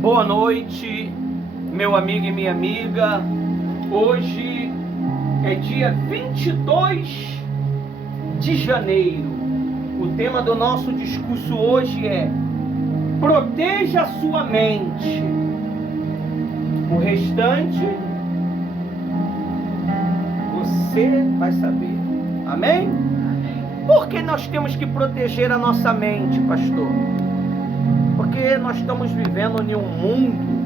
Boa noite, meu amigo e minha amiga. Hoje é dia 22 de janeiro. O tema do nosso discurso hoje é: proteja a sua mente. O restante você vai saber. Amém? Por que nós temos que proteger a nossa mente, pastor? Porque nós estamos vivendo em um mundo.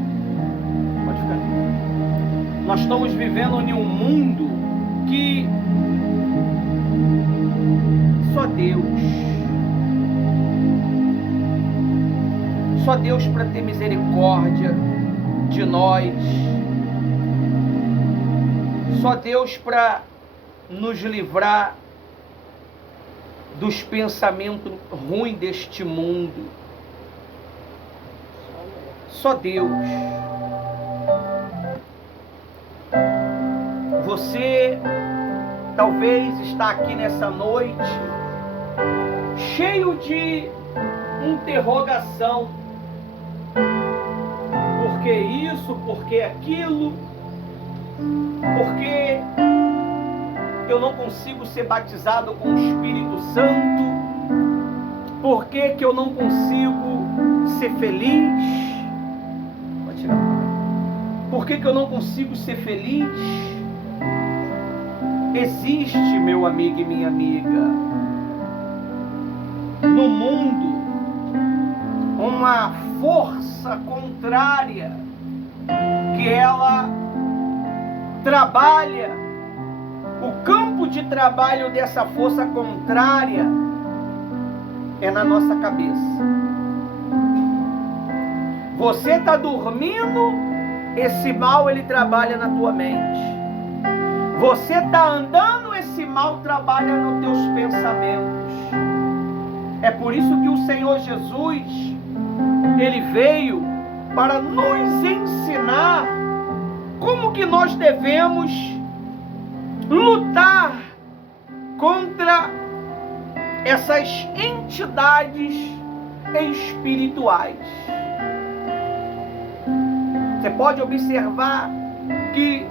Pode ficar aqui. Nós estamos vivendo em um mundo que só Deus para ter misericórdia de nós, só Deus para nos livrar dos pensamentos ruins deste mundo. Só Deus. Você talvez está aqui nessa noite cheio de interrogação. Por que isso? Por que aquilo? Por que eu não consigo ser batizado com o Espírito Santo? Por que que eu não consigo ser feliz? Pode tirar. Por que que eu não consigo ser feliz? Existe, meu amigo e minha amiga, no mundo uma força contrária que ela trabalha. O campo de trabalho dessa força contrária é na nossa cabeça. Você está dormindo, esse mal ele trabalha na tua mente. Você está andando, esse mal trabalha nos teus pensamentos. É por isso que o Senhor Jesus, ele veio para nos ensinar como que nós devemos lutar contra essas entidades espirituais. Você pode observar que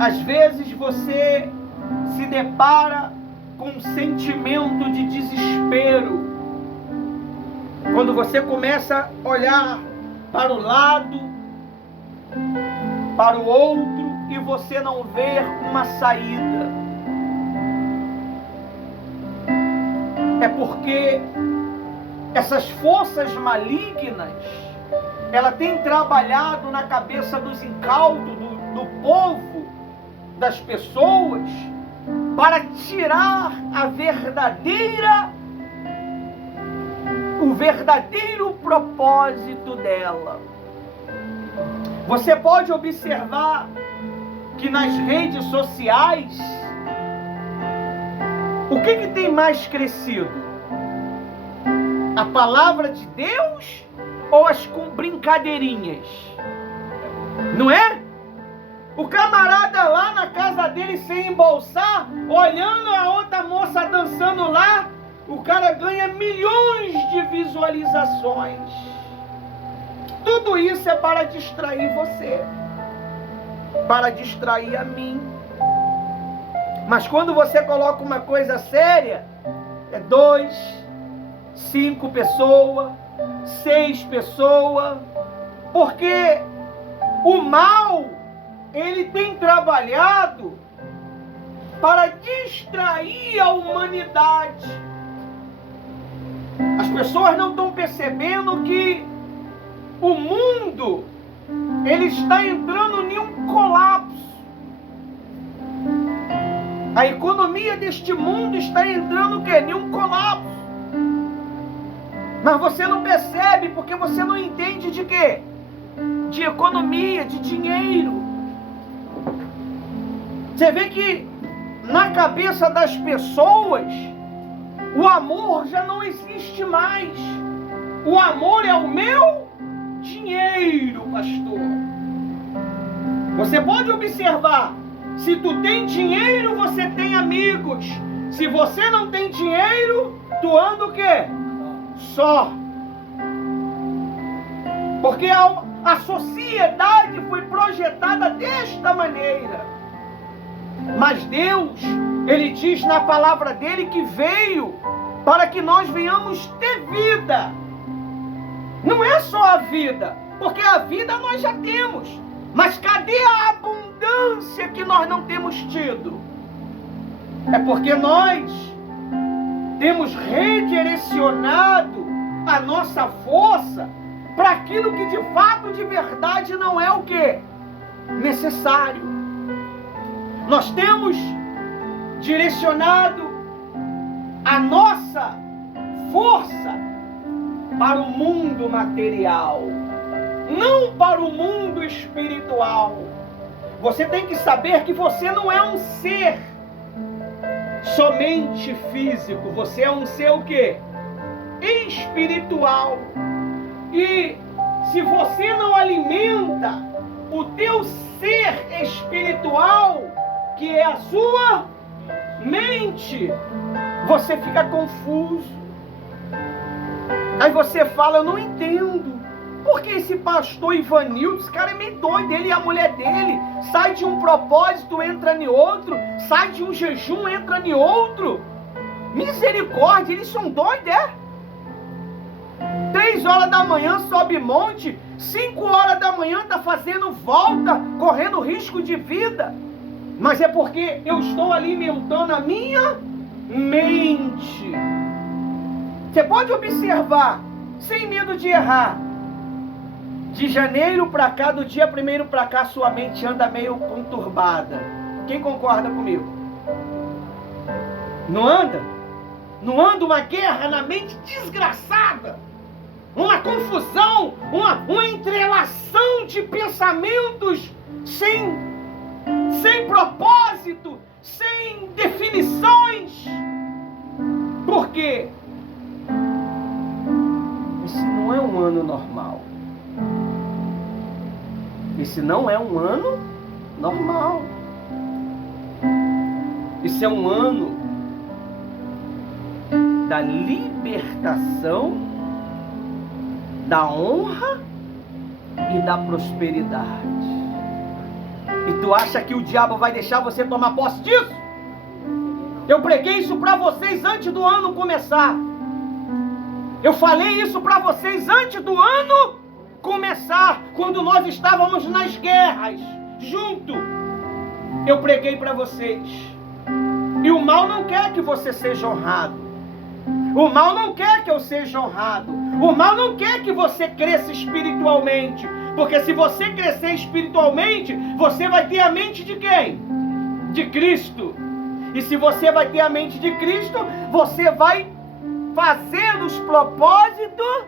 às vezes você se depara com um sentimento de desespero quando você começa a olhar para o lado, para o outro, e você não vê uma saída. É porque essas forças malignas, ela tem trabalhado na cabeça dos incautos do povo, das pessoas, para tirar o verdadeiro propósito dela. Você pode observar que nas redes sociais, o que tem mais crescido? A palavra de Deus ou as brincadeirinhas? Não é? O camarada lá na casa dele sem embolsar, olhando a outra moça dançando lá, o cara ganha milhões de visualizações. Tudo isso é para distrair você, para distrair a mim. Mas quando você coloca uma coisa séria, é 2, 5 pessoas, 6 pessoas, porque o mal, ele tem trabalhado para distrair a humanidade. As pessoas não estão percebendo que o mundo, ele está entrando em um colapso. A economia deste mundo está entrando o quê? Em um colapso. Mas você não percebe porque você não entende de quê? De economia, de dinheiro. Você vê que na cabeça das pessoas o amor já não existe mais. O amor é o meu dinheiro, pastor. Você pode observar, se tu tem dinheiro, você tem amigos. Se você não tem dinheiro, tu anda o quê? só. Porque a sociedade foi projetada desta maneira. Mas Deus, Ele diz na palavra dEle que veio para que nós venhamos ter vida. Não é só a vida, porque a vida nós já temos. Mas cadê a abundância que nós não temos tido? É porque nós temos redirecionado a nossa força para aquilo que de fato, de verdade, não é o quê? Necessário. Nós temos direcionado a nossa força para o mundo material, não para o mundo espiritual. Você tem que saber que você não é um ser somente físico, você é um ser o quê? Espiritual. E se você não alimenta o teu ser espiritual, que é a sua mente, você fica confuso. Aí você fala, eu não entendo. Porque esse pastor Ivanildo, esse cara é meio doido, ele e a mulher dele, sai de um propósito, entra em outro, sai de um jejum, entra em outro. Misericórdia, eles são doidos, é? 3 horas da manhã sobe monte, 5 horas da manhã está fazendo volta, correndo risco de vida. Mas é porque eu estou alimentando a minha mente. Você pode observar, sem medo de errar, de janeiro para cá, do dia 1º para cá, sua mente anda meio conturbada. Quem concorda comigo? Não anda? Não anda uma guerra na mente desgraçada? Uma confusão, uma entrelação de pensamentos sem propósito, sem definições. Por quê? Esse não é um ano normal. Esse não é um ano normal. Esse é um ano da libertação, da honra e da prosperidade. E tu acha que o diabo vai deixar você tomar posse disso? Eu preguei isso para vocês antes do ano começar. Eu falei isso para vocês antes do ano começar, quando nós estávamos nas guerras, junto. Eu preguei para vocês. E o mal não quer que você seja honrado. O mal não quer que eu seja honrado. O mal não quer que você cresça espiritualmente. Porque se você crescer espiritualmente, você vai ter a mente de quem? De Cristo. E se você vai ter a mente de Cristo, você vai fazer os propósitos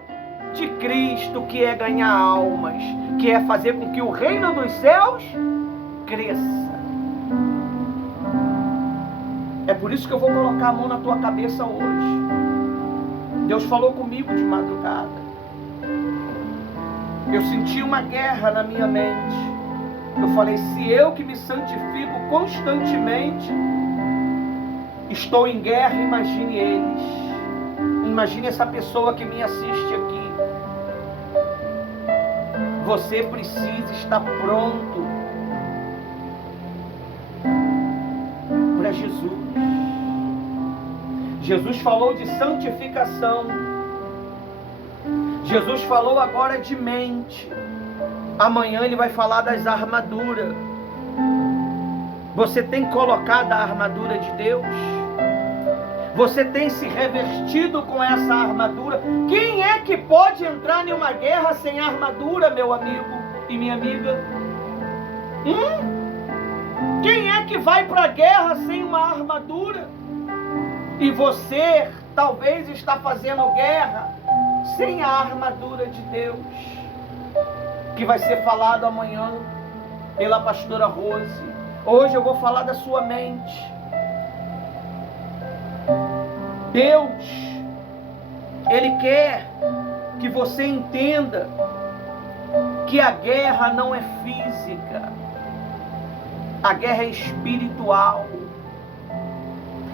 de Cristo, que é ganhar almas, que é fazer com que o reino dos céus cresça. É por isso que eu vou colocar a mão na tua cabeça hoje. Deus falou comigo de madrugada. Eu senti uma guerra na minha mente. Eu falei, se eu que me santifico constantemente estou em guerra, imagine eles. Imagine essa pessoa que me assiste aqui. Você precisa estar pronto para Jesus. Jesus falou de santificação. Jesus falou agora de mente. Amanhã ele vai falar das armaduras. Você tem colocado a armadura de Deus? Você tem se revestido com essa armadura? Quem é que pode entrar em uma guerra sem armadura, meu amigo e minha amiga? Quem é que vai para a guerra sem uma armadura? E você talvez está fazendo guerra sem a armadura de Deus, que vai ser falado amanhã pela pastora Rose. Hoje eu vou falar da sua mente. Deus, Ele quer que você entenda que a guerra não é física, a guerra é espiritual.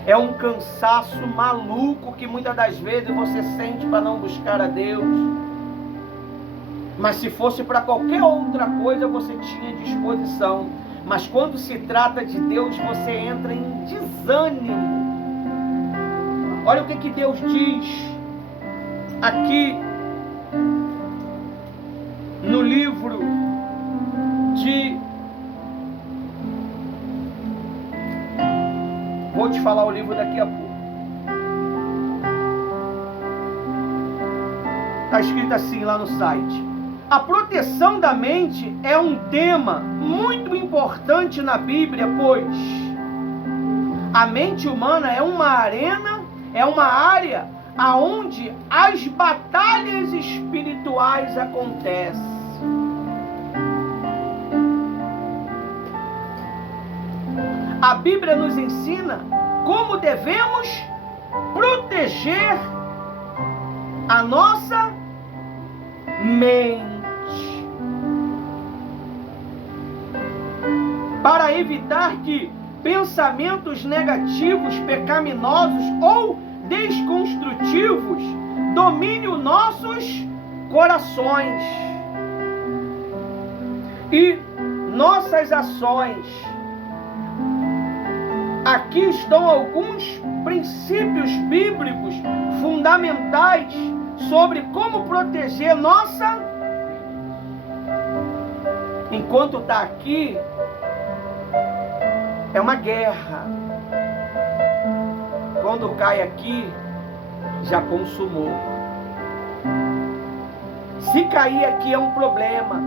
É um cansaço maluco que muitas das vezes você sente para não buscar a Deus. Mas se fosse para qualquer outra coisa, você tinha disposição. Mas quando se trata de Deus, você entra em desânimo. Olha o que Deus diz aqui no livro de... Vou te falar o livro daqui a pouco. Está escrito assim lá no site. A proteção da mente é um tema muito importante na Bíblia, pois a mente humana é uma arena, é uma área aonde as batalhas espirituais acontecem. A Bíblia nos ensina como devemos proteger a nossa mente, para evitar que pensamentos negativos, pecaminosos ou desconstrutivos dominem os nossos corações e nossas ações. Aqui estão alguns princípios bíblicos fundamentais sobre como proteger nossa... Enquanto está aqui, é uma guerra. Quando cai aqui, já consumou. Se cair aqui é um problema.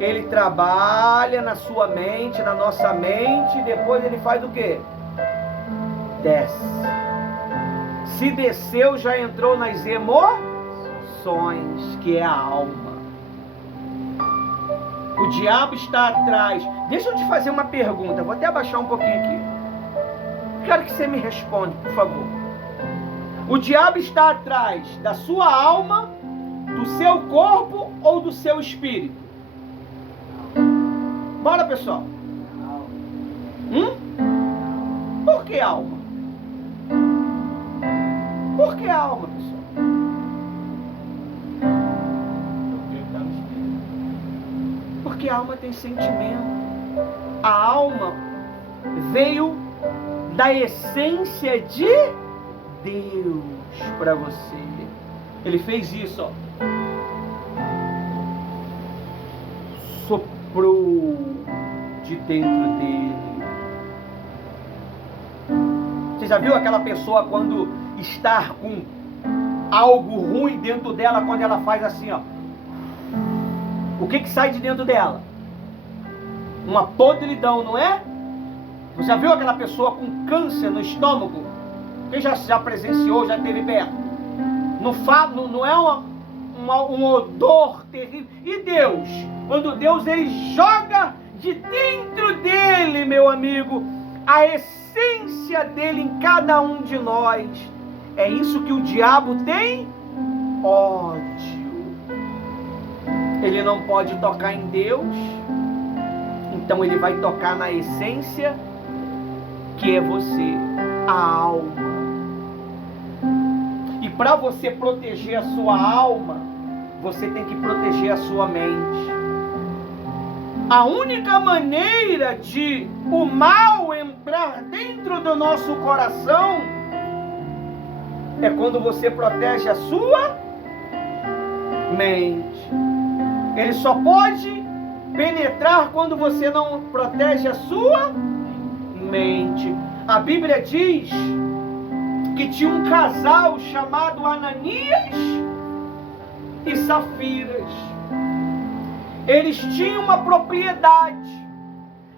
Ele trabalha na sua mente, na nossa mente, e depois ele faz o quê? Desce. Se desceu, já entrou nas emoções, que é a alma. O diabo está atrás. Deixa eu te fazer uma pergunta. Vou até abaixar um pouquinho aqui. Quero que você me responda, por favor. O diabo está atrás da sua alma, do seu corpo ou do seu espírito? Bora, pessoal. Por que alma? Por que alma, pessoal? Porque a alma tem sentimento. A alma veio da essência de Deus para você. Ele fez isso, ó. Soprou de dentro dele. Você já viu aquela pessoa quando está com algo ruim dentro dela, quando ela faz assim, ó? O que sai de dentro dela? Uma podridão, não é? Você já viu aquela pessoa com câncer no estômago? Quem já presenciou, já teve perto? Não é um odor terrível. E Deus? Quando Deus ele joga de dentro dele, meu amigo, a essência dele em cada um de nós. É isso que o diabo tem? Ódio. Ele não pode tocar em Deus, então ele vai tocar na essência que é você, a alma. E para você proteger a sua alma, você tem que proteger a sua mente. A única maneira de o mal entrar dentro do nosso coração é quando você protege a sua mente. Ele só pode penetrar quando você não protege a sua mente. A Bíblia diz que tinha um casal chamado Ananias e Safiras. Eles tinham uma propriedade.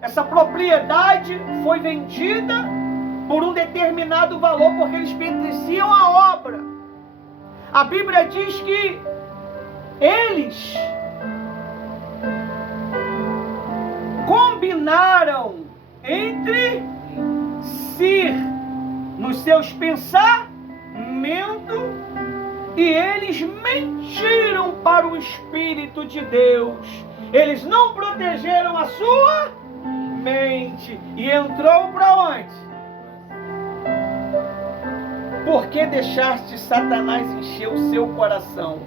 Essa propriedade foi vendida por um determinado valor, porque eles pertenciam à obra. A Bíblia diz que eles combinaram entre si nos seus pensamentos e eles mentiram para o Espírito de Deus. Eles não protegeram a sua mente e entrou para onde? Por que deixaste Satanás encher o seu coração?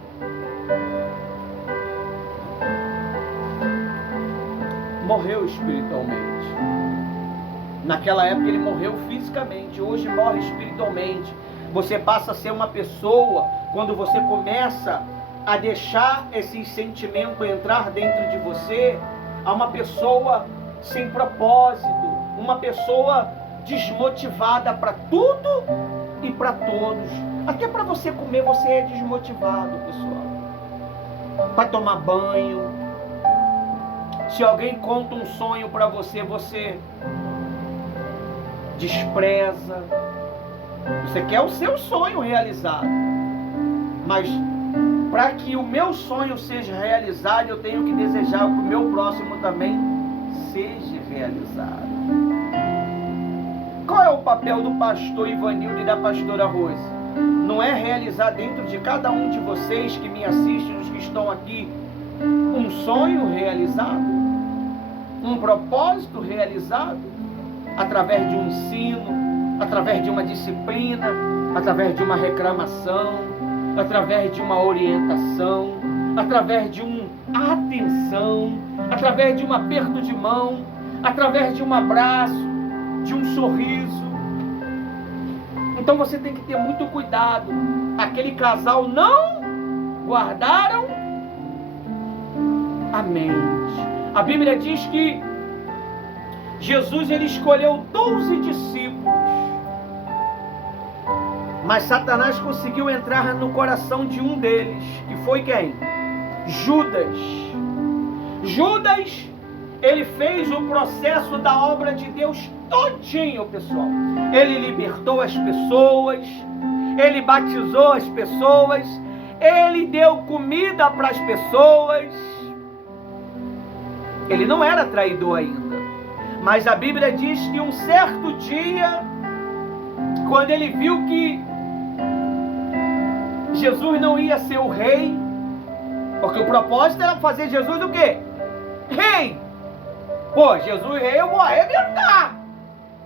Morreu espiritualmente. Naquela época ele morreu fisicamente, hoje morre espiritualmente. Você passa a ser uma pessoa, quando você começa a deixar esse sentimento entrar dentro de você, a uma pessoa sem propósito, uma pessoa desmotivada para tudo e para todos. Até para você comer você é desmotivado, pessoal. Para tomar banho. Se alguém conta um sonho para você, você despreza. Você quer o seu sonho realizado. Mas para que o meu sonho seja realizado, eu tenho que desejar que o meu próximo também seja realizado. Qual é o papel do pastor Ivanildo e da pastora Rose? Não é realizar dentro de cada um de vocês que me assistem, os que estão aqui, um sonho realizado? Um propósito realizado? Através de um ensino, através de uma disciplina, através de uma reclamação, através de uma orientação, através de uma atenção, através de um aperto de mão, através de um abraço, de um sorriso. Então você tem que ter muito cuidado. Aquele casal não guardaram a mente. A Bíblia diz que Jesus ele escolheu 12 discípulos, mas Satanás conseguiu entrar no coração de um deles, que foi quem? Judas. Judas, ele fez o processo da obra de Deus todinho, pessoal. Ele libertou as pessoas, ele batizou as pessoas, ele deu comida para as pessoas. Ele não era traidor ainda. Mas a Bíblia diz que um certo dia, quando ele viu que Jesus não ia ser o rei, porque o propósito era fazer Jesus o quê? Rei. Pô, Jesus rei, eu vou arrebentar.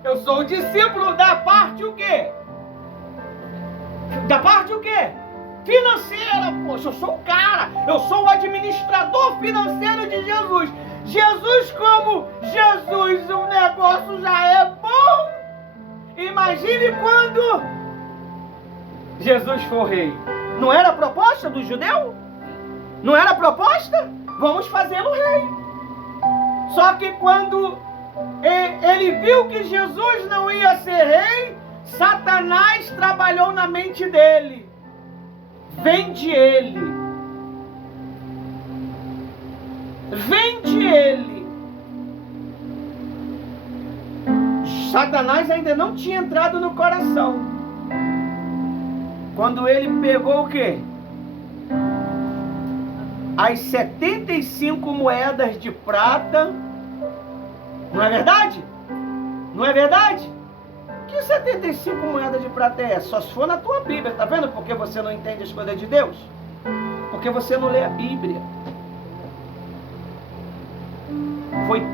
Eu sou o discípulo da parte o quê? Da parte o quê? Financeira. Poxa, eu sou o cara. Eu sou o administrador financeiro de Jesus. Jesus, como Jesus, o negócio já é bom. Imagine quando Jesus for rei. Não era a proposta do judeu? Não era a proposta? Vamos fazê-lo rei. Só que quando ele viu que Jesus não ia ser rei, Satanás trabalhou na mente dele. Vende ele. Vende ele. Satanás ainda não tinha entrado no coração. Quando ele pegou o quê? As 75 moedas de prata. Não é verdade? Não é verdade? Que 75 moedas de prata é essa? Só se for na tua Bíblia, tá vendo? Porque você não entende as coisas de Deus? Porque você não lê a Bíblia. Foi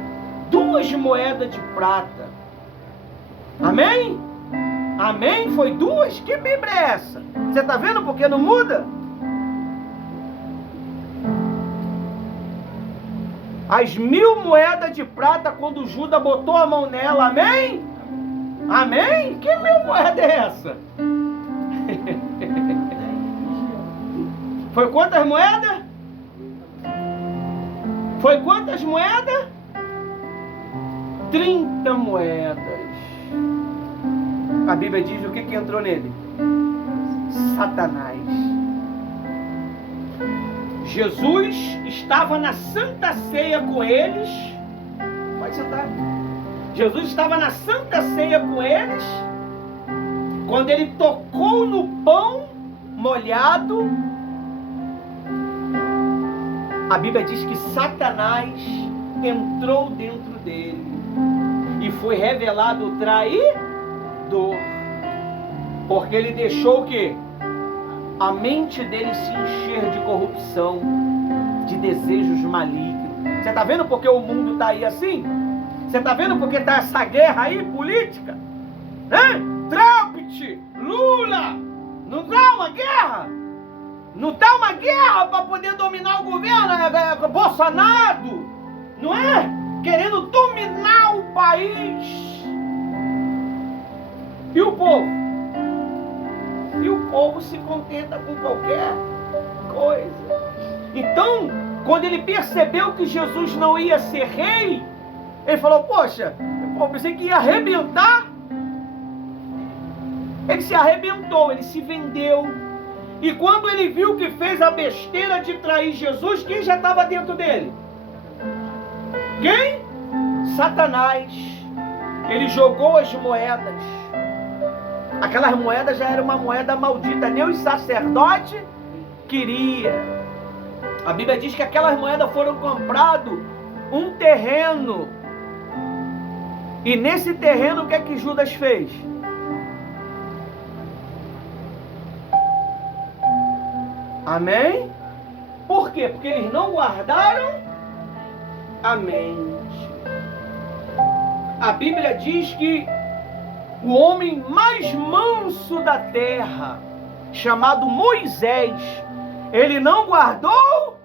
2 moedas de prata. Amém? Amém? Foi 2? Que Bíblia é essa? Você está vendo porque não muda? As 1000 moedas de prata quando Judas botou a mão nela. Amém? Amém? Que 1000 moedas é essa? Foi quantas moedas? Foi quantas moedas? 30 moedas. A Bíblia diz o que entrou nele? Satanás. Jesus estava na Santa Ceia com eles. Pode sentar. Jesus estava na Santa Ceia com eles. Quando ele tocou no pão molhado, a Bíblia diz que Satanás entrou dentro dele e foi revelado o traidor, porque ele deixou o quê? A mente dele se encher de corrupção, de desejos malignos. Você está vendo porque o mundo está aí assim? Você está vendo porque está essa guerra aí política? Trump! Lula. Não dá uma guerra? Não dá uma guerra para poder dominar o governo? Bolsonaro, não é? Querendo dominar o país. E o povo? E o povo se contenta com qualquer coisa. Então, quando ele percebeu que Jesus não ia ser rei, ele falou, poxa, eu pensei que ia arrebentar. Ele se arrebentou, ele se vendeu. E quando ele viu que fez a besteira de trair Jesus, quem já estava dentro dele? Quem? Satanás. Ele jogou as moedas. Aquelas moedas já era uma moeda maldita, nem os sacerdotes queriam. A Bíblia diz que aquelas moedas foram compradas um terreno. E nesse terreno o que é que Judas fez? Amém? Por quê? Porque eles não guardaram a mente. A Bíblia diz que o homem mais manso da terra, chamado Moisés, ele não guardou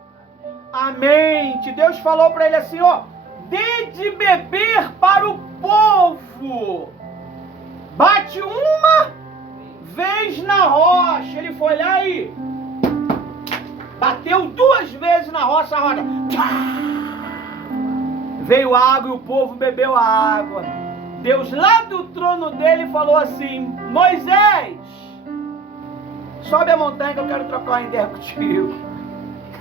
a mente. Deus falou para ele assim, ó, dê de beber para o povo. Bate uma vez na rocha. Ele foi lá e bateu 2 vezes na rocha, a rocha. Veio água e o povo bebeu a água. Deus lá do trono dele falou assim, Moisés, sobe a montanha que eu quero trocar uma ideia contigo.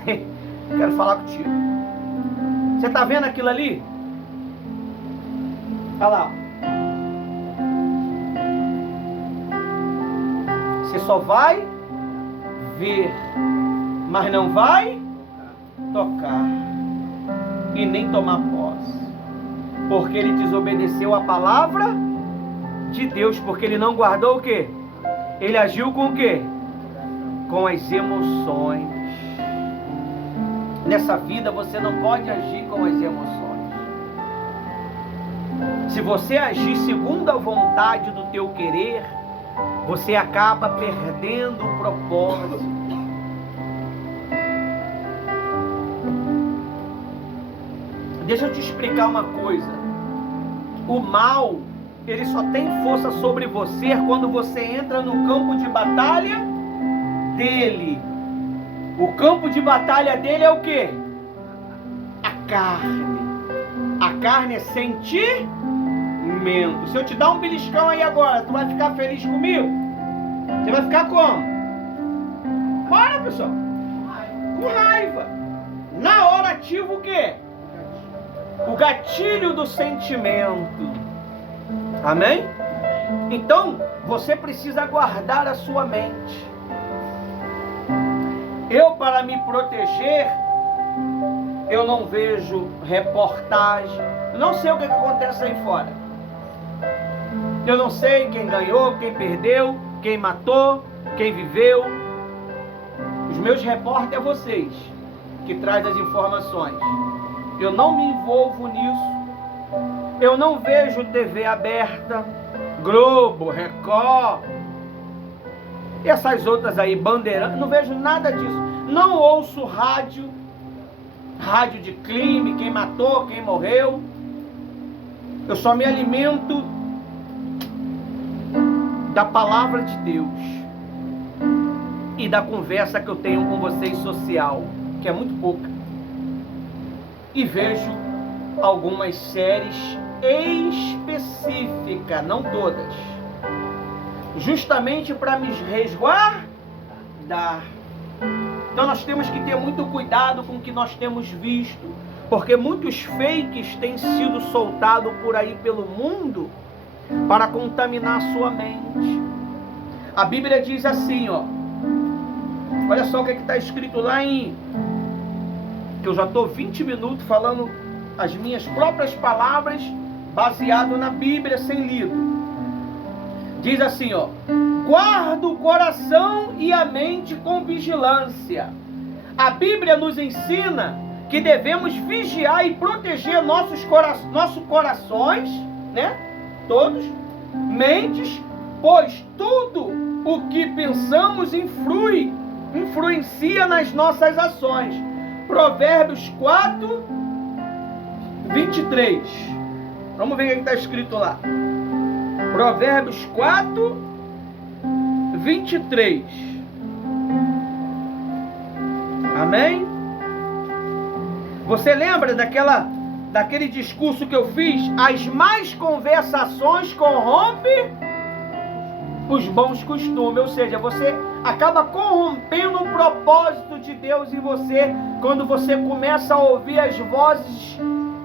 Quero falar contigo. Você está vendo aquilo ali? Olha lá. Você só vai ver, mas não vai tocar e nem tomar posse, porque ele desobedeceu a palavra de Deus, porque ele não guardou o quê? Ele agiu com o quê? Com as emoções. Nessa vida você não pode agir com as emoções. Se você agir segundo a vontade do teu querer, você acaba perdendo o propósito. Deixa eu te explicar uma coisa. O mal, ele só tem força sobre você quando você entra no campo de batalha dele. O campo de batalha dele é o quê? A carne. A carne é sentimento. Se eu te dar um beliscão aí agora, tu vai ficar feliz comigo? Você vai ficar como? Bora, pessoal. Com raiva. Na hora ativa o quê? O gatilho do sentimento. Amém? Então, você precisa guardar a sua mente. Eu, para me proteger, eu não vejo reportagem, não sei o que acontece aí fora. Eu não sei quem ganhou, quem perdeu, quem matou, quem viveu. Os meus repórteres é vocês que trazem as informações. Eu não me envolvo nisso. Eu não vejo TV aberta, Globo, Record, e essas outras aí, Bandeirantes, não vejo nada disso. Não ouço rádio de crime, quem matou, quem morreu. Eu só me alimento da palavra de Deus e da conversa que eu tenho com vocês social, que é muito pouca. E vejo algumas séries específicas, não todas, justamente para me resguardar. Então nós temos que ter muito cuidado com o que nós temos visto, porque muitos fakes têm sido soltados por aí pelo mundo para contaminar a sua mente. A Bíblia diz assim, ó, olha só o que está escrito lá em, que eu já estou 20 minutos falando as minhas próprias palavras, baseado na Bíblia, sem livro. Diz assim, ó, guarda o coração e a mente com vigilância. A Bíblia nos ensina que devemos vigiar e proteger nossos corações, né? Todos, mentes pois tudo o que pensamos influencia nas nossas ações. Provérbios 4, 23. Vamos ver o que está escrito lá. Provérbios 4, 23. Amém? Você lembra daquele discurso que eu fiz? As más conversações corrompem os bons costumes. Ou seja, você acaba corrompendo o propósito de Deus em você quando você começa a ouvir as vozes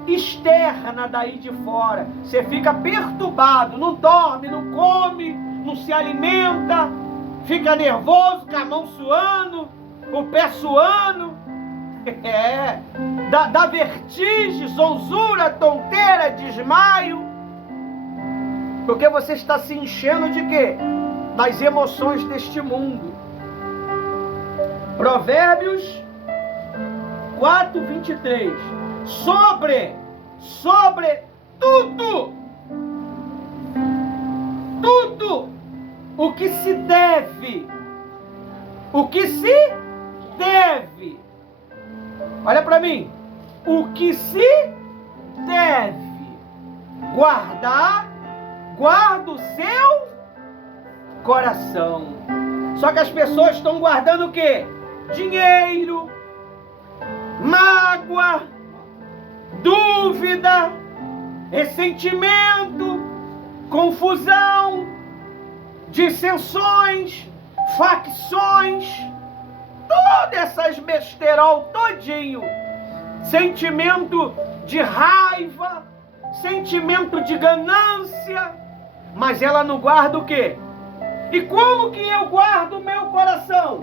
externas daí de fora. Você fica perturbado, não dorme, não come, não se alimenta, fica nervoso, com a mão suando, o pé suando. Dá vertigem, zonzura, tonteira, desmaio. Porque você está se enchendo de quê? Das emoções deste mundo. Provérbios 4, 23. Sobre tudo o que se deve. Olha para mim. O que se deve guardar, guarda o seu coração. Só que as pessoas estão guardando o quê? Dinheiro, mágoa, dúvida, ressentimento, confusão, dissensões, facções, todas essas besterol todinho. Sentimento de raiva, sentimento de ganância, mas ela não guarda o quê? E como que eu guardo o meu coração?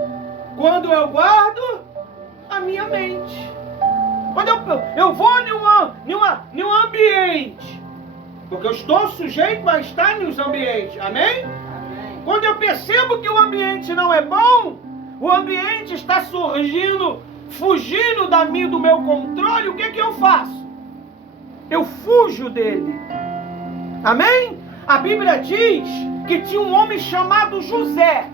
Quando eu guardo a minha mente. Quando eu vou em um ambiente, porque eu estou sujeito a estar nos ambientes, amém? Quando eu percebo que o ambiente não é bom, o ambiente está surgindo, fugindo do meu controle, o que eu faço? Eu fujo dele. Amém? A Bíblia diz que tinha um homem chamado José.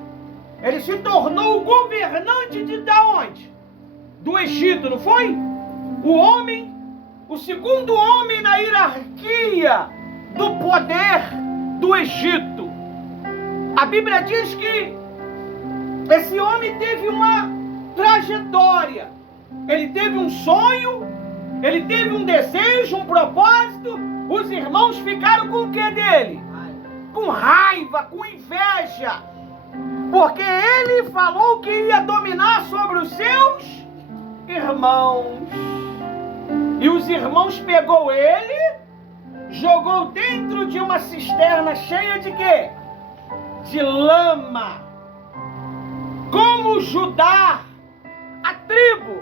Ele se tornou o governante de onde? Do Egito, não foi? O segundo homem na hierarquia do poder do Egito. A Bíblia diz que esse homem teve uma trajetória. Ele teve um sonho, ele teve um desejo, um propósito. Os irmãos ficaram com o que dele? Com raiva, com inveja. Porque ele falou que ia dominar sobre os seus irmãos. E os irmãos pegou ele, jogou dentro de uma cisterna cheia de quê? De lama. Como Judá, a tribo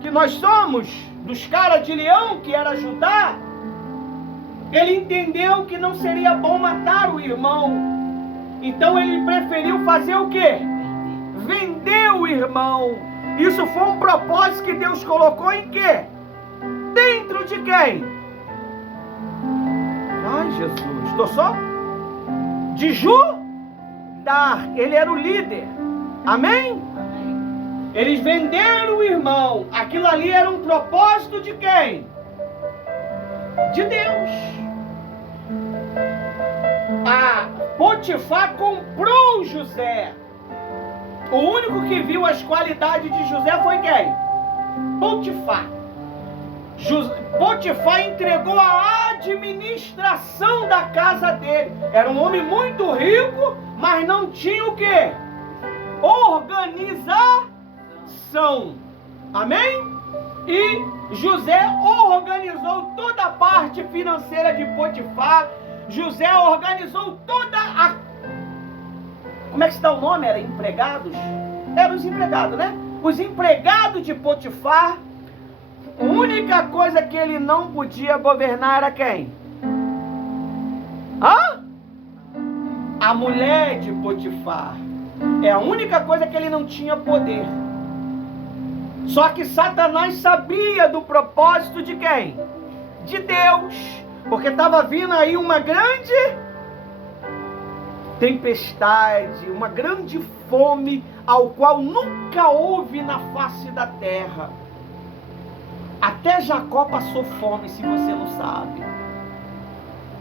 que nós somos, dos caras de leão, que era Judá, ele entendeu que não seria bom matar o irmão. Então ele preferiu fazer o quê? Vender o irmão. Isso foi um propósito que Deus colocou em quê? Dentro de quem? Ai, Jesus, estou só? De Judá. Ele era o líder. Amém? Eles venderam o irmão. Aquilo ali era um propósito de quem? De Deus. A Potifar comprou José. O único que viu as qualidades de José foi quem? Potifar. Potifar entregou a administração da casa dele. Era um homem muito rico, mas não tinha o quê? Organização. Amém? E José organizou toda a parte financeira de Potifar. José organizou toda a... Como é que está o nome? Era empregados? Eram os empregados, né? Os empregados de Potifar. A única coisa que ele não podia governar era quem? A mulher de Potifar. É a única coisa que ele não tinha poder. Só que Satanás sabia do propósito de quem? De Deus. Porque estava vindo aí uma grande tempestade, uma grande fome, ao qual nunca houve na face da terra. Até Jacó passou fome, se você não sabe,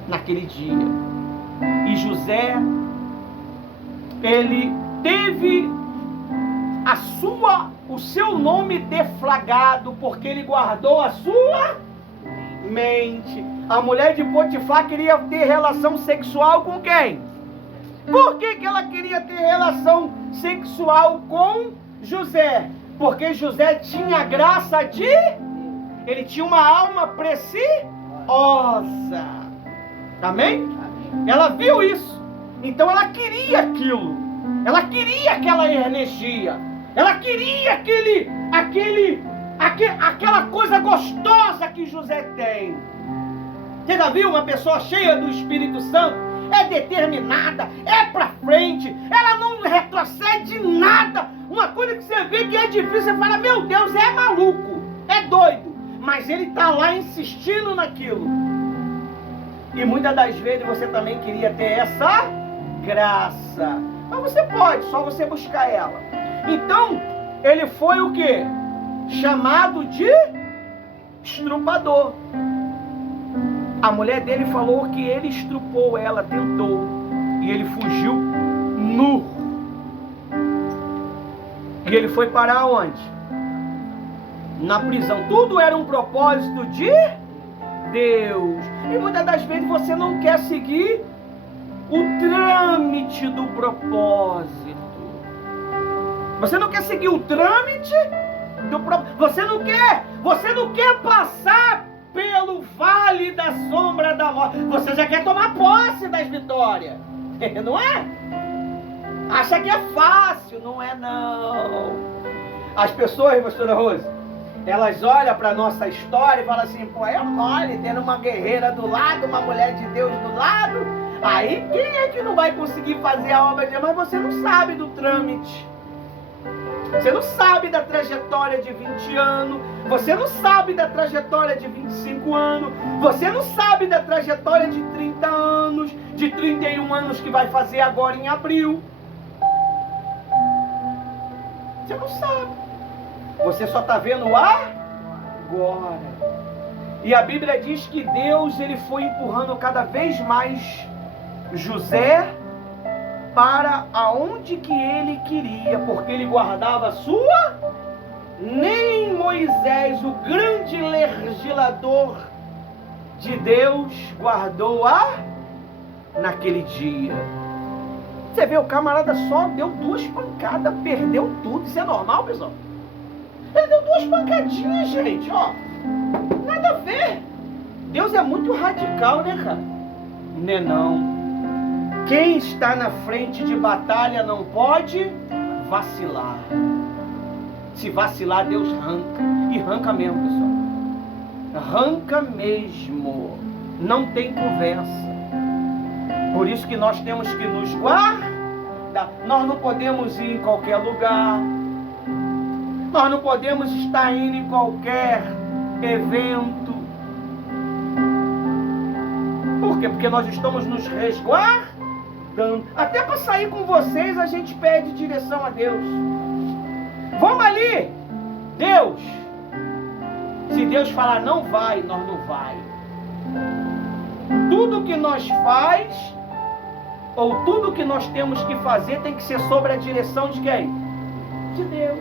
naquele dia. E José, ele teve o seu nome deflagrado, porque ele guardou a sua mente. A mulher de Potifar queria ter relação sexual com quem? Por que ela queria ter relação sexual com José? Porque José tinha graça de... Ele tinha uma alma preciosa. Amém? Ela viu isso. Então ela queria aquilo. Ela queria aquela energia. Ela queria aquela coisa gostosa que José tem. Você já viu uma pessoa cheia do Espírito Santo? É determinada, é pra frente, ela não retrocede nada. Uma coisa que você vê que é difícil, você fala, meu Deus, é maluco, é doido. Mas ele está lá insistindo naquilo. E muitas das vezes você também queria ter essa graça. Mas você pode, só você buscar ela. Então, ele foi o quê? Chamado de estrupador. A mulher dele falou que ele estrupou ela, tentou. E ele fugiu nu. E ele foi parar onde? Na prisão. Tudo era um propósito de Deus. E muitas das vezes você não quer seguir o trâmite do propósito. Você não quer seguir o trâmite do propósito. Você não quer passar pelo vale da sombra da morte. Você já quer tomar posse das vitórias. Não é? Acha que é fácil. Não é não. As pessoas, pastora Rose, elas olham para a nossa história e falam assim, pô, é mole, tendo uma guerreira do lado, uma mulher de Deus do lado. Aí quem é que não vai conseguir fazer a obra de Deus? Mas você não sabe do trâmite. Você não sabe da trajetória de 20 anos. Você não sabe da trajetória de 25 anos. Você não sabe da trajetória de 30 anos, de 31 anos que vai fazer agora em abril. Você não sabe. Você só está vendo agora. E a Bíblia diz que Deus, ele foi empurrando cada vez mais José para aonde que ele queria, porque ele guardava a sua... Nem Moisés, o grande legislador de Deus, guardou naquele dia. Você vê, o camarada só deu 2 pancadas, perdeu tudo. Isso é normal, pessoal? Ele deu 2 pancadinhas, gente, ó. Nada a ver. Deus é muito radical, né, cara? Né, não. Quem está na frente de batalha não pode vacilar. Se vacilar, Deus arranca. E arranca mesmo, pessoal. Arranca mesmo. Não tem conversa. Por isso que nós temos que nos guardar. Nós não podemos ir em qualquer lugar. Nós não podemos estar indo em qualquer evento. Por quê? Porque nós estamos nos resguardando. Até para sair com vocês, a gente pede direção a Deus. Vamos ali! Deus! Se Deus falar não vai, nós não vai. Tudo que nós faz, ou tudo que nós temos que fazer, tem que ser sobre a direção de quem? De Deus.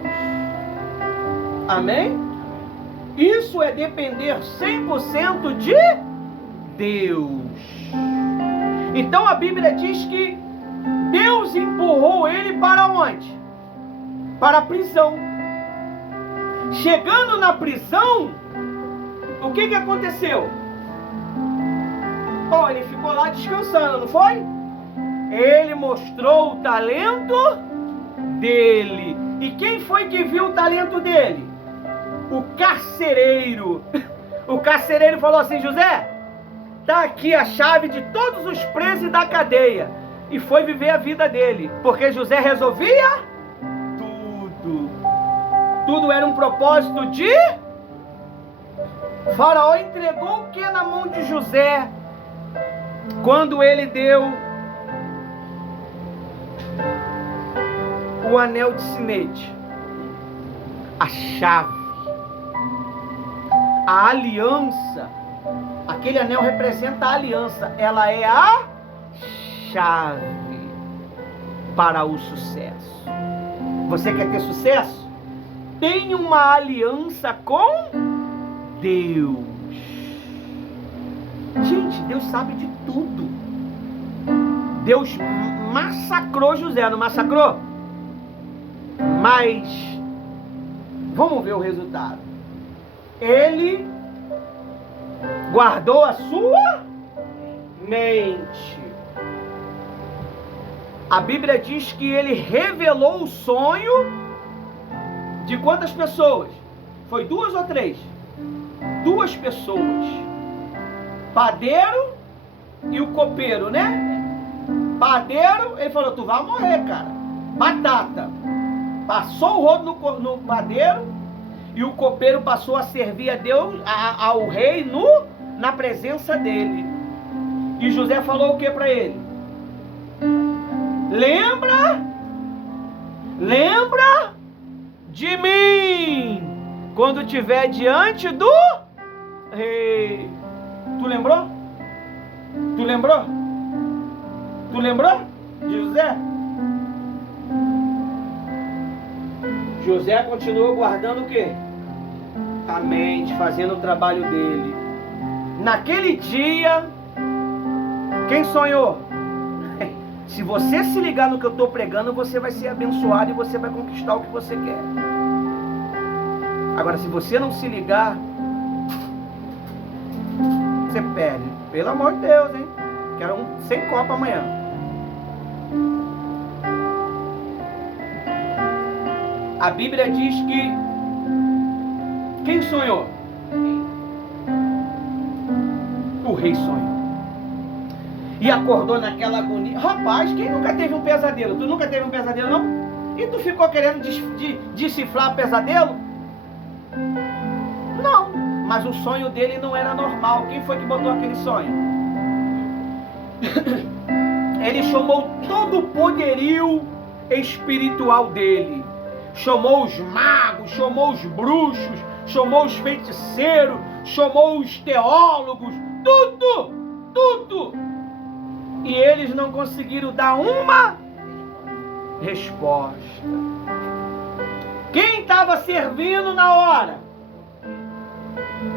Amém? Isso é depender 100% de Deus. Então a Bíblia diz que Deus empurrou ele para onde? Para a prisão. Chegando na prisão, o que aconteceu? Bom, ele ficou lá descansando, não foi? Ele mostrou o talento dele. E quem foi que viu o talento dele? O carcereiro. O carcereiro falou assim, José, tá aqui a chave de todos os presos da cadeia. E foi viver a vida dele. Porque José resolvia tudo. Tudo era um propósito de... Faraó entregou o que na mão de José? Quando ele deu o anel de sinete, a chave, a aliança. Aquele anel representa a aliança. Ela é a chave para o sucesso. Você quer ter sucesso? Tenha uma aliança com Deus. Gente, Deus sabe de tudo. Deus massacrou José, não massacrou? Mas vamos ver o resultado. Ele guardou a sua mente. A Bíblia diz que ele revelou o sonho de quantas pessoas? Foi 2 ou 3? 2 pessoas. Padeiro e o copeiro, né? Padeiro, ele falou, tu vai morrer, cara. Batata. Passou o rodo no padeiro e o copeiro passou a servir a Deus, ao rei, na presença dele. E José falou o que para ele? Lembra de mim quando estiver diante do rei. Tu lembrou? Tu lembrou? Tu lembrou de José? José continuou guardando o quê? A mente, fazendo o trabalho dele. Naquele dia, quem sonhou? Se você se ligar no que eu estou pregando, você vai ser abençoado e você vai conquistar o que você quer. Agora, se você não se ligar, você perde. Pelo amor de Deus, hein? Quero sem copo amanhã. A Bíblia diz que quem sonhou? O rei sonhou. E acordou naquela agonia. Rapaz, quem nunca teve um pesadelo? Tu nunca teve um pesadelo, não? E tu ficou querendo decifrar pesadelo? Não. Mas o sonho dele não era normal. Quem foi que botou aquele sonho? Ele chamou todo o poderio espiritual dele. Chamou os magos, chamou os bruxos, chamou os feiticeiros, chamou os teólogos, tudo. E eles não conseguiram dar uma resposta. Quem estava servindo na hora?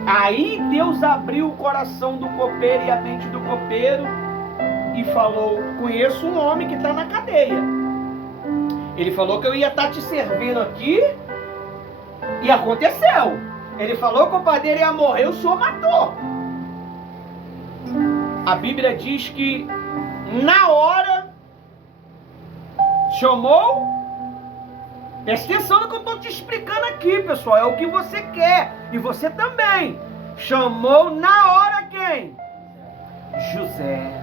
Aí Deus abriu o coração do copeiro e a mente do copeiro e falou, conheço um homem que está na cadeia. Ele falou que eu ia estar te servindo aqui e aconteceu. Ele falou que o padeiro ia morrer, o senhor matou. A Bíblia diz que na hora chamou. Presta atenção no que eu estou te explicando aqui, pessoal. É o que você quer e você também. Chamou na hora quem? José.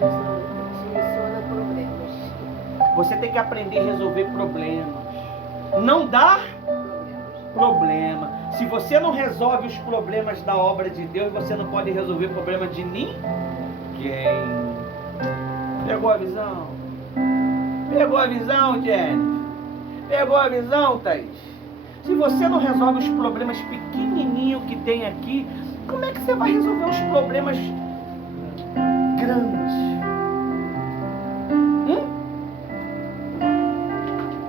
Soluciona problemas. Você tem que aprender a resolver problemas. Não dar problema. Se você não resolve os problemas da obra de Deus, você não pode resolver o problema de ninguém. Pegou a visão? Pegou a visão, Jenny? Pegou a visão, Thaís? Se você não resolve os problemas pequenininhos que tem aqui, como é que você vai resolver os problemas grandes?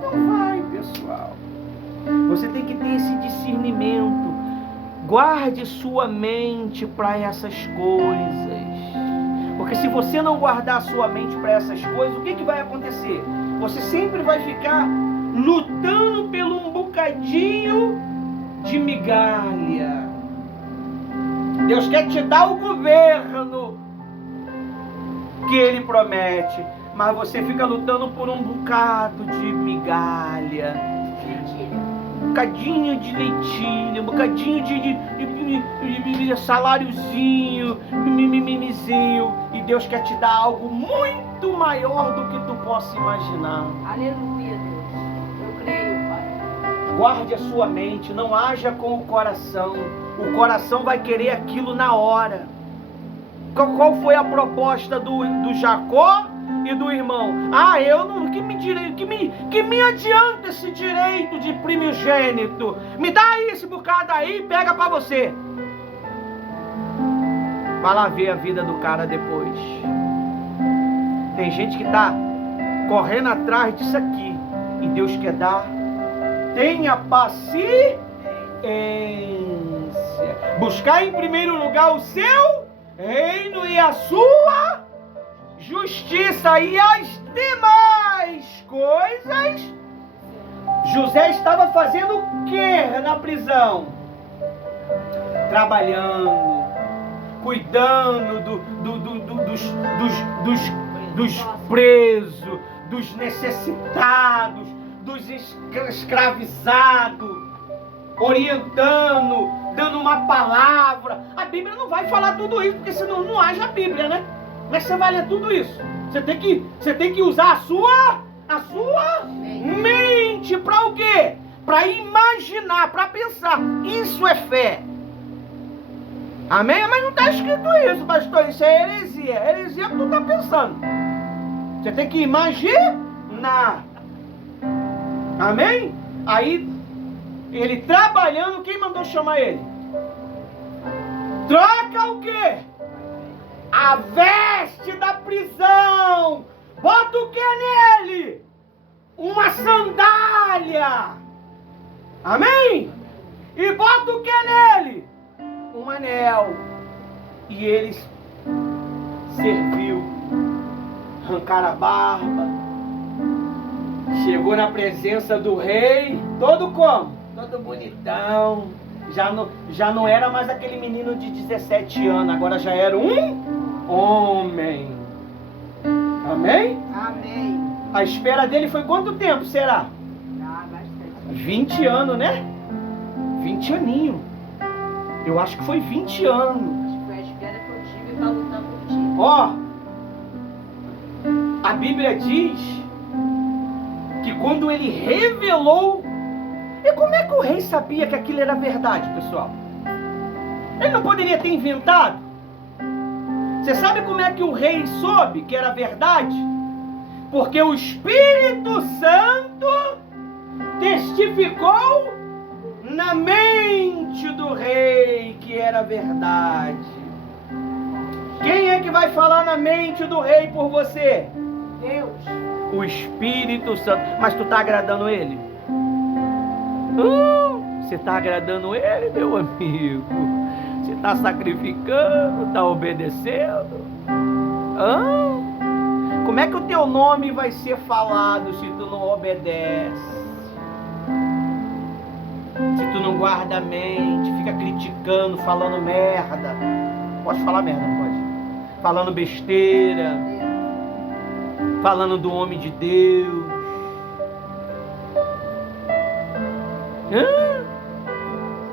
Não vai, pessoal. Você tem que ter esse discernimento. Guarde sua mente para essas coisas. Porque se você não guardar a sua mente para essas coisas, o que vai acontecer? Você sempre vai ficar lutando pelo um bocadinho de migalha. Deus quer te dar o governo que Ele promete, mas você fica lutando por um bocado de migalha, um bocadinho de leitinho, um bocadinho de saláriozinho, mimizinho, e Deus quer te dar algo muito maior do que tu possa imaginar. Aleluia, Deus. Eu creio, Pai. Guarde a sua mente, não haja com o coração. O coração vai querer aquilo na hora. Qual foi a proposta do Jacó e do irmão. Ah, eu não, que me adianta esse direito de primogênito? Me dá aí esse bocado aí e pega pra você. Vai lá ver a vida do cara depois. Tem gente que tá correndo atrás disso aqui e Deus quer dar. Tenha paciência. Buscar em primeiro lugar o seu reino e a sua justiça, e as demais coisas. José estava fazendo o que na prisão? Trabalhando, cuidando dos presos, dos necessitados, dos escravizados, orientando, dando uma palavra. A Bíblia não vai falar tudo isso, porque senão não haja a Bíblia, né? Mas você vai ler tudo isso. Você tem que usar a sua mente para o quê? Para imaginar, para pensar. Isso é fé. Amém? Mas não está escrito isso, pastor. Isso é heresia. Heresia é o que tu está pensando. Você tem que imaginar. Amém? Aí, ele trabalhando, quem mandou chamar ele? Troca o quê? A veste da prisão. Bota o que nele? Uma sandália. Amém? E bota o que nele? Um anel. E eles serviu. Arrancaram a barba. Chegou na presença do rei. Todo como? Todo bonitão. Já não era mais aquele menino de 17 anos. Agora já era um homem. Amém? Amém. A espera dele foi quanto tempo, será? Ah, bastante. 20 anos, né? 20 aninho. Eu acho que foi 20 anos. Acho que foi a espera que eu tive para lutar por ti. Ó, a Bíblia diz que quando ele revelou... E como é que o rei sabia que aquilo era verdade, pessoal? Ele não poderia ter inventado? Você sabe como é que o rei soube que era verdade? Porque o Espírito Santo testificou na mente do rei que era verdade. Quem é que vai falar na mente do rei por você? Deus. O Espírito Santo. Mas tu está agradando ele? Você está agradando ele, meu amigo? Você está sacrificando? Está obedecendo? Como é que o teu nome vai ser falado se tu não obedece? Se tu não guarda a mente, fica criticando, falando merda. Pode falar merda, não pode? Falando besteira, falando do homem de Deus.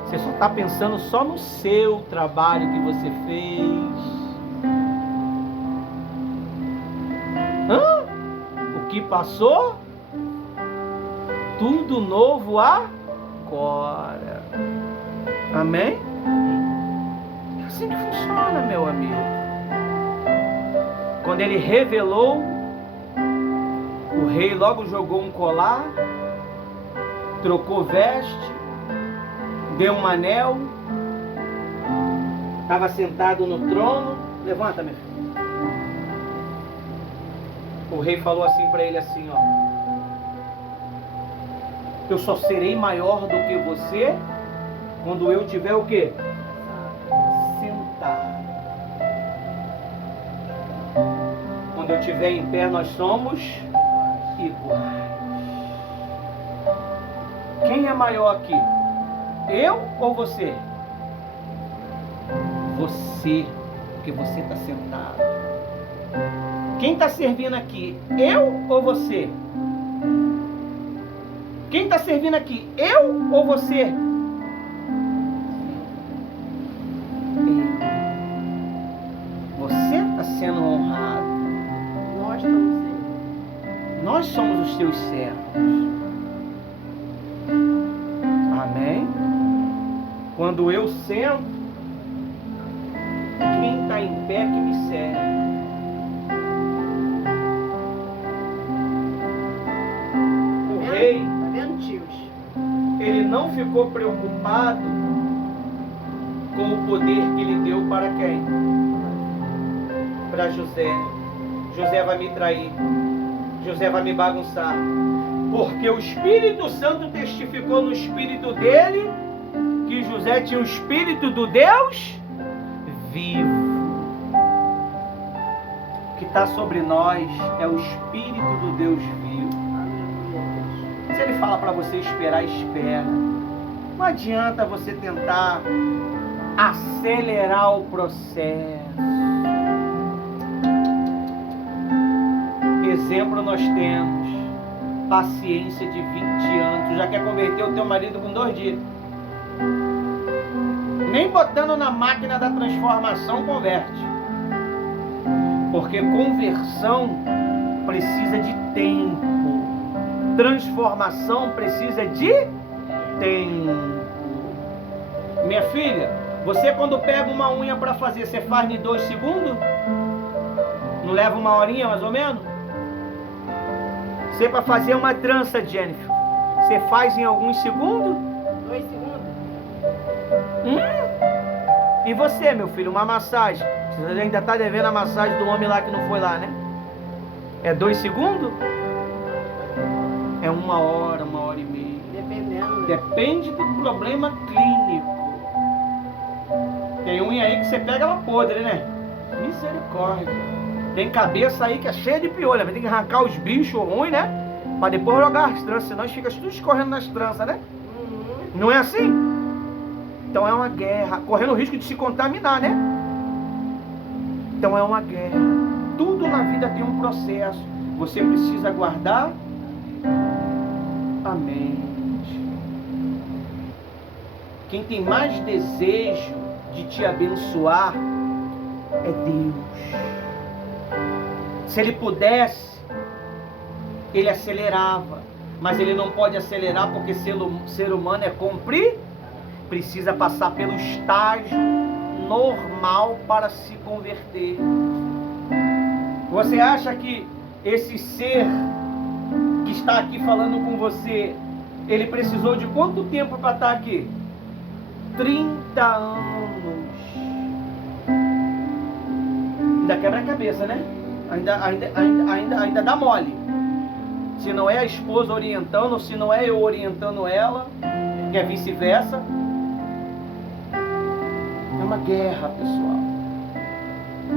Você só está pensando só no seu trabalho que você fez. O que passou? Tudo novo agora. Amém? É assim que funciona, meu amigo. Quando ele revelou, o rei logo jogou um colar, trocou veste, deu um anel, estava sentado no trono. Levanta, meu filho. O rei falou assim para ele assim, ó: eu só serei maior do que você quando eu tiver o quê? Sentado. Quando eu estiver em pé, nós somos iguais. Quem é maior aqui? Eu ou você? Você, porque você está sentado. Quem está servindo aqui? Eu ou você? Quem está servindo aqui? Eu ou você? Você está sendo honrado. Nós estamos sendo. Nós somos os teus servos. Amém? Quando eu sento, quem está em pé que me serve. não ficou preocupado com o poder que ele deu para quem? Para José. José vai me trair. José vai me bagunçar. Porque o Espírito Santo testificou no espírito dele que José tinha o espírito do Deus vivo. O que está sobre nós é o espírito do Deus vivo. Se ele fala para você esperar, espera. Não adianta você tentar acelerar o processo. Exemplo nós temos. Paciência de 20 anos. Tu já quer converter o teu marido com 2 dias. Nem botando na máquina da transformação converte. Porque conversão precisa de tempo. Transformação precisa de tempo. Minha filha, você quando pega uma unha para fazer, você faz em 2 segundos? Não leva 1 horinha mais ou menos? Você para fazer uma trança, Jennifer, você faz em alguns segundos? 2 segundos. E você, meu filho, uma massagem? Você ainda está devendo a massagem do homem lá que não foi lá, né? É 2 segundos? É 1 hora, 1 hora e meia. Dependendo. Depende do problema clínico. Tem unha aí que você pega ela podre, né? Misericórdia. Tem cabeça aí que é cheia de piolho. Vai ter que arrancar os bichos ruins, né? Pra depois jogar as tranças. Senão fica tudo escorrendo nas tranças, né? Não é assim? Então é uma guerra. Correndo o risco de se contaminar, né? Então é uma guerra. Tudo na vida tem um processo. Você precisa guardar a mente. Quem tem mais desejo de te abençoar é Deus. Se ele pudesse, ele acelerava. Mas ele não pode acelerar porque ser humano é cumprir. Precisa passar pelo estágio normal para se converter. Você acha que esse ser que está aqui falando com você, ele precisou de quanto tempo para estar aqui? 30 anos. Ainda quebra a cabeça, né? Ainda dá mole. Se não é a esposa orientando, ou se não é eu orientando ela, que é vice-versa. É uma guerra, pessoal.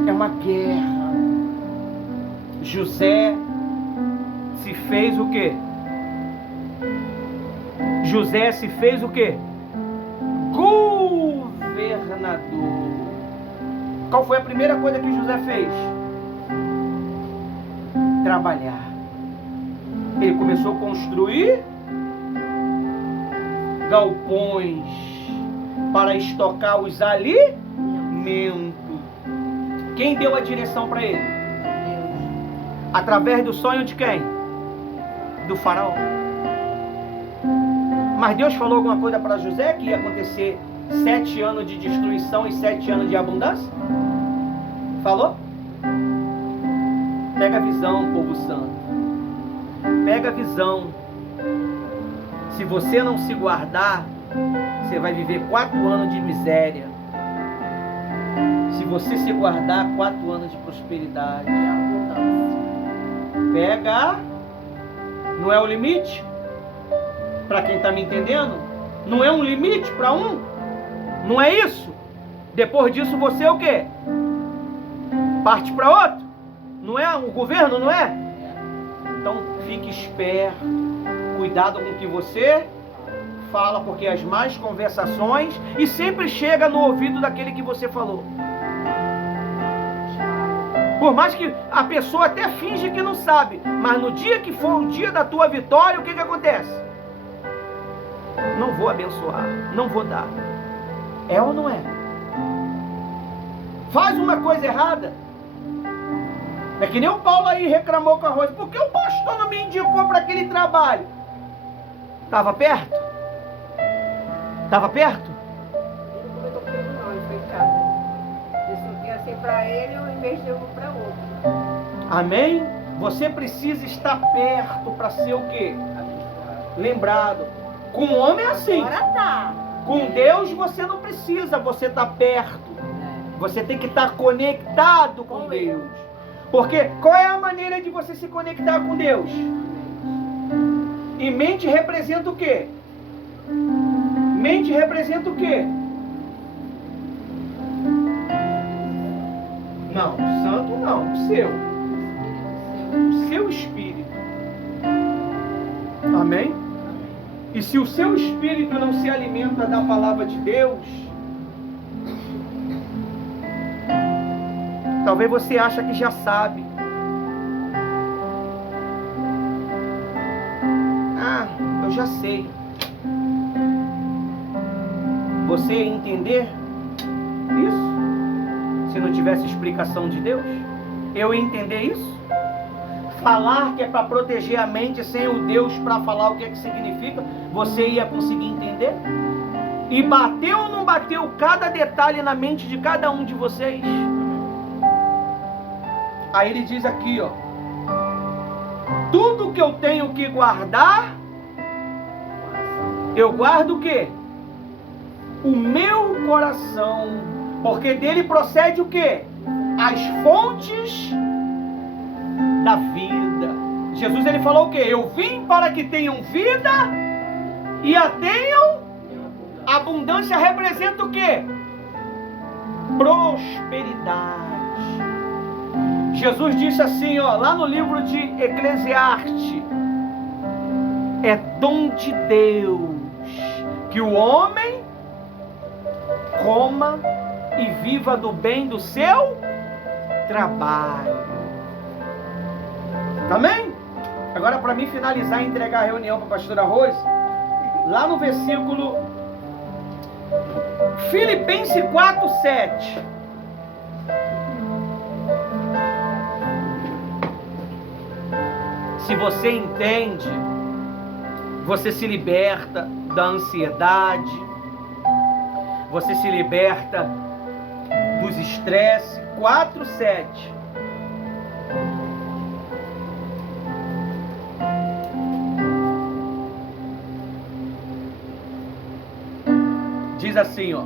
É uma guerra. José se fez o quê? José se fez o quê? Governador. Qual foi a primeira coisa que José fez? Trabalhar. Ele começou a construir galpões para estocar os alimentos. Quem deu a direção para ele? Através do sonho de quem? Do faraó. Mas Deus falou alguma coisa para José que ia acontecer 7 anos de destruição e 7 anos de abundância? Falou? Pega a visão, povo santo. Pega a visão. Se você não se guardar, você vai viver 4 anos de miséria. Se você se guardar, 4 anos de prosperidade. Pega. Não é o limite? Para quem está me entendendo? Não é um limite para um? Não é isso? Depois disso você é o quê? Parte para outro? Não é o governo, não é? Então fique esperto. Cuidado com o que você fala, porque as más conversações e sempre chega no ouvido daquele que você falou. Por mais que a pessoa até finge que não sabe, mas no dia que for o dia da tua vitória, o que acontece? Não vou abençoar, não vou dar. É ou não é? Faz uma coisa errada. É que nem o Paulo aí reclamou com a Rose. Por que o pastor não me indicou para aquele trabalho? Estava perto? Estava perto? Ele não comentou comigo não, ele foi em casa. Disse que ia ser para ele ou em vez de eu para outro. Amém? Você precisa estar perto para ser o quê? Lembrado. Com o homem é assim. Agora tá. Com Deus você não precisa, você está perto. Você tem que estar conectado com Deus. Porque qual é a maneira de você se conectar com Deus? E mente representa o quê? Mente representa o quê? Não, santo não, o seu. O seu espírito. Amém? E se o seu espírito não se alimenta da palavra de Deus, talvez você ache que já sabe. Ah, eu já sei. Você ia entender isso se não tivesse explicação de Deus? Eu ia entender isso? Falar que é para proteger a mente sem o Deus para falar o que é que significa, você ia conseguir entender? E bateu ou não bateu cada detalhe na mente de cada um de vocês? Aí ele diz aqui, ó: tudo que eu tenho que guardar, eu guardo o quê? O meu coração, porque dele procede o quê? As fontes da vida. Jesus, ele falou o quê? Eu vim para que tenham vida e a tenham abundância. Representa o quê? Prosperidade. Jesus disse assim, ó, lá no livro de Eclesiastes: é dom de Deus que o homem coma e viva do bem do seu trabalho. Amém? Agora, para mim finalizar e entregar a reunião para a pastora Rose, lá no versículo Filipenses 4:7. Se você entende, você se liberta da ansiedade, você se liberta dos estresses. 4:7. Diz assim, ó: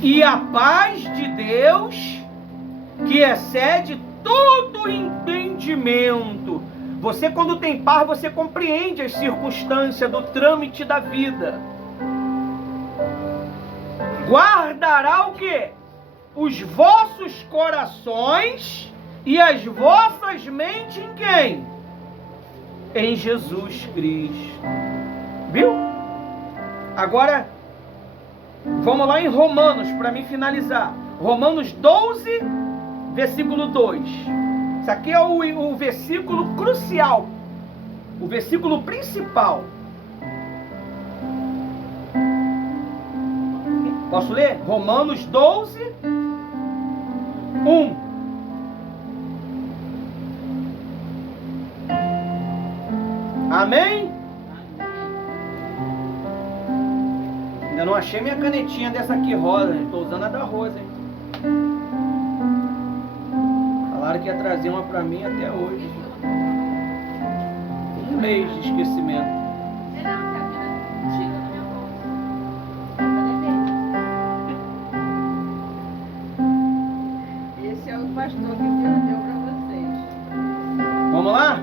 e a paz de Deus, que excede todo entendimento. Você, quando tem paz, você compreende as circunstâncias do trâmite da vida. Guardará o quê? Os vossos corações e as vossas mentes em quem? Em Jesus Cristo. Viu? Agora, vamos lá em Romanos, para me finalizar. Romanos 12, versículo 2. Isso aqui é o versículo crucial, o versículo principal. Posso ler? Romanos 12, 1. Amém? Ainda não achei minha canetinha dessa aqui rosa. Estou usando a da Rosa, hein? Falaram que ia trazer uma pra mim até hoje. Um mês de esquecimento. Esse é o pastor que Deus deu pra vocês. Vamos lá?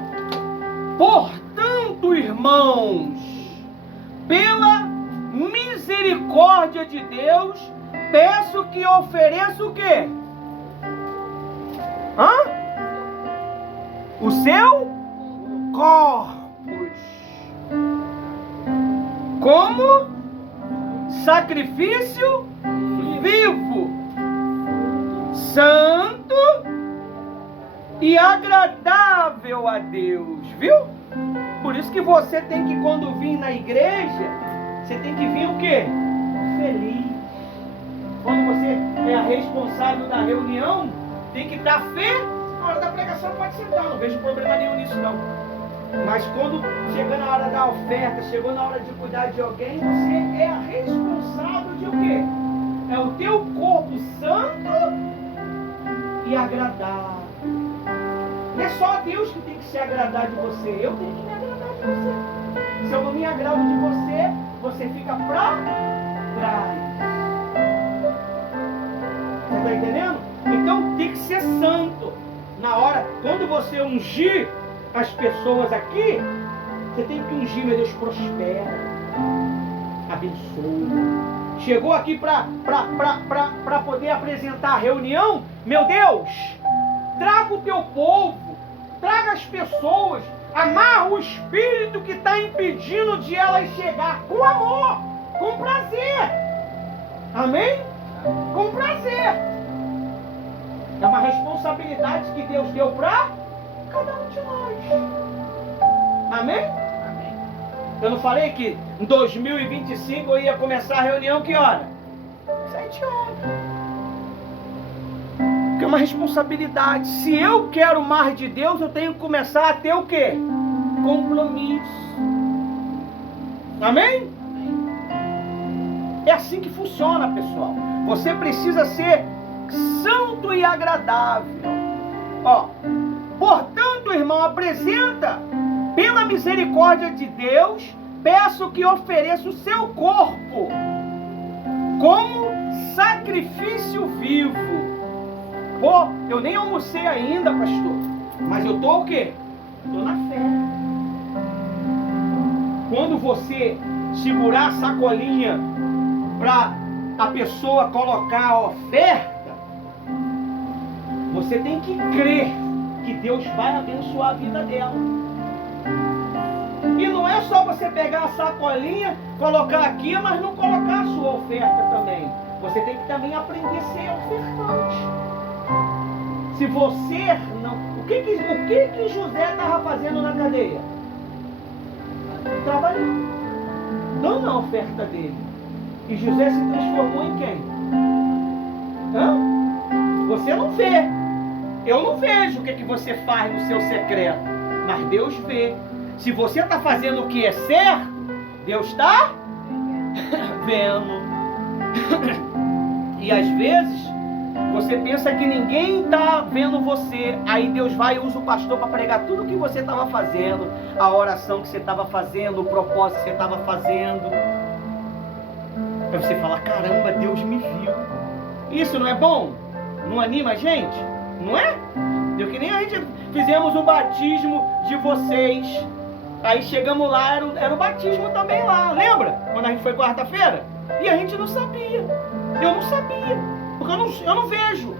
Portanto, irmãos, pela misericórdia de Deus, peço que ofereça o quê? O seu corpos como sacrifício vivo, santo e agradável a Deus, viu? Por isso que você tem que, quando vir na igreja, você tem que vir o quê? Feliz. Quando você é a responsável da reunião, tem que dar fé. Na hora da pregação pode sentar, não vejo problema nenhum nisso não. Mas quando chega na hora da oferta, chegou na hora de cuidar de alguém, você é a responsável de o quê? É o teu corpo santo e agradável. Não é só Deus que tem que se agradar de você. Eu tenho que me agradar de você. Se eu não me agrado de você, você fica pra trás. Você está entendendo? Então tem que ser santo. Na hora, quando você ungir as pessoas aqui, você tem que ungir, meu Deus, prospera, abençoa. Chegou aqui para poder apresentar a reunião, meu Deus, traga o teu povo, traga as pessoas, amarra o espírito que está impedindo de elas chegar, com amor, com prazer. Amém? Com prazer. É uma responsabilidade que Deus deu para cada um de nós. Amém? Amém. Eu não falei que em 2025 eu ia começar a reunião que hora? 7 horas. Porque é uma responsabilidade. Se eu quero mais de Deus, eu tenho que começar a ter o quê? Compromisso. Amém? É assim que funciona, pessoal. Você precisa ser santo e agradável. Ó, portanto, irmão, apresenta pela misericórdia de Deus, peço que ofereça o seu corpo como sacrifício vivo. Pô, eu nem almocei ainda, pastor, mas eu tô o quê? Tô na fé. Quando você segurar a sacolinha para a pessoa colocar a oferta, você tem que crer que Deus vai abençoar a vida dela. E não é só você pegar a sacolinha, colocar aqui, mas não colocar a sua oferta também. Você tem que também aprender a ser ofertante. Se você não... O que José estava fazendo na cadeia? Trabalhando. Dando a oferta dele. E José se transformou em quem? Você não vê. Eu não vejo o que você faz no seu secreto. Mas Deus vê. Se você está fazendo o que é certo, Deus está vendo. E às vezes você pensa que ninguém está vendo você. Aí Deus vai e usa o pastor para pregar tudo o que você estava fazendo, a oração que você estava fazendo, o propósito que você estava fazendo. Aí você fala, caramba, Deus me viu. Isso não é bom? Não anima a gente? Não é? Deu que nem a gente fizemos o batismo de vocês. Aí chegamos lá, era o batismo também lá. Lembra? Quando a gente foi quarta-feira? E a gente não sabia. Eu não sabia. Porque eu não vejo.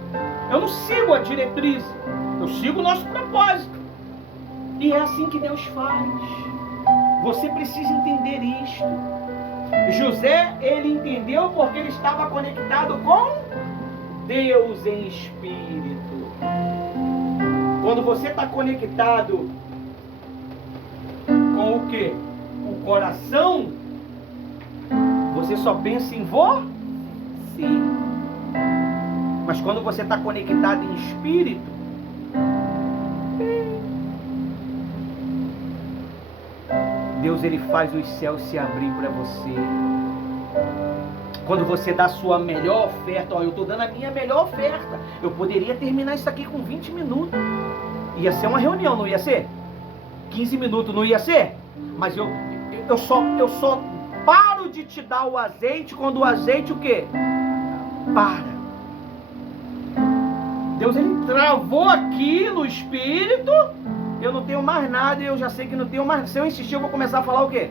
Eu não sigo a diretriz. Eu sigo o nosso propósito. E é assim que Deus faz. Você precisa entender isto. José, ele entendeu porque ele estava conectado com Deus em espírito. Quando você está conectado com o quê? O coração, você só pensa em você. Mas quando você está conectado em espírito, Deus, ele faz os céus se abrir para você. Quando você dá a sua melhor oferta, ó, eu estou dando a minha melhor oferta. Eu poderia terminar isso aqui com 20 minutos. Ia ser uma reunião, não ia ser? 15 minutos, não ia ser? Mas eu só paro de te dar o azeite quando o azeite o quê? Para. Deus, ele travou aqui no espírito. Eu não tenho mais nada, eu já sei que não tenho mais. Se eu insistir, eu vou começar a falar o quê?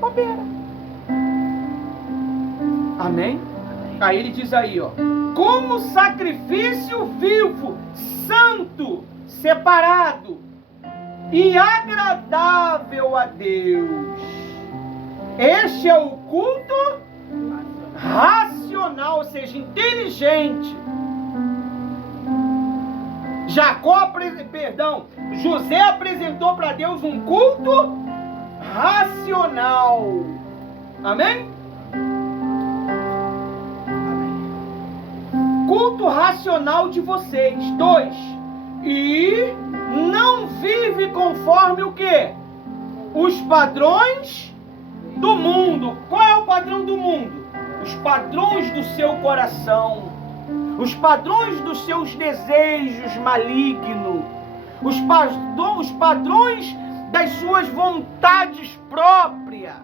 Bobeira. Amém? Aí ele diz aí, ó, como sacrifício vivo, santo, separado e agradável a Deus. Este é o culto racional, ou seja, inteligente. José apresentou para Deus um culto racional. Amém? Culto racional de vocês. 2. E não vive conforme o quê? Os padrões do mundo. Qual é o padrão do mundo? Os padrões do seu coração. Os padrões dos seus desejos malignos. os padrões das suas vontades próprias.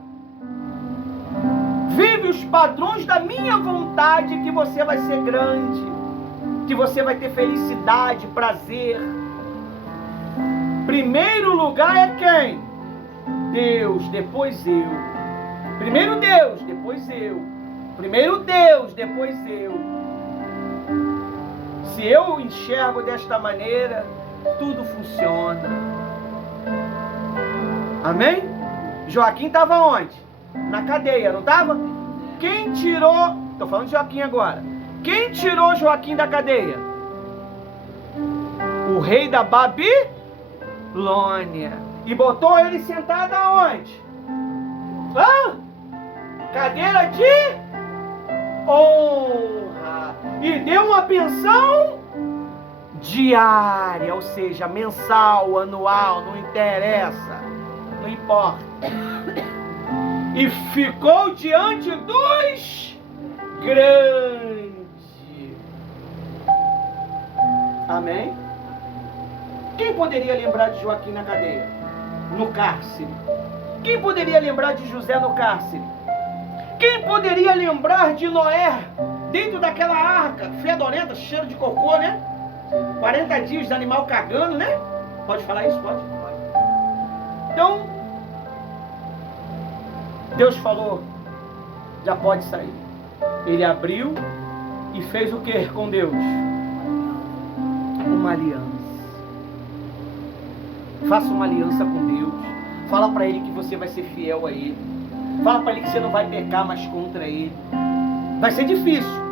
Vive os padrões da minha vontade, que você vai ser grande, que você vai ter felicidade, prazer. Primeiro lugar é quem? Deus, depois eu. Primeiro Deus, depois eu. Primeiro Deus, depois eu. Se eu enxergo desta maneira, tudo funciona. Amém? Joaquim estava onde? Na cadeia, não estava? Quem tirou... Estou falando de Joaquim agora. Quem tirou Joaquim da cadeia? O rei da Babilônia. E botou ele sentado aonde? Cadeira de honra. E deu uma pensão diária, ou seja, mensal, anual, não interessa, não importa. E ficou diante dos grandes. Amém? Quem poderia lembrar de Joaquim na cadeia? No cárcere? Quem poderia lembrar de José no cárcere? Quem poderia lembrar de Noé dentro daquela arca fedorenta, cheiro de cocô, né? 40 dias de animal cagando, né? Pode falar isso? Pode? Então, Deus falou, já pode sair. Ele abriu e fez o que com Deus? Uma aliança. Faça uma aliança com Deus. Fala para Ele que você vai ser fiel a Ele. Fala para Ele que você não vai pecar mais contra Ele. Vai ser difícil.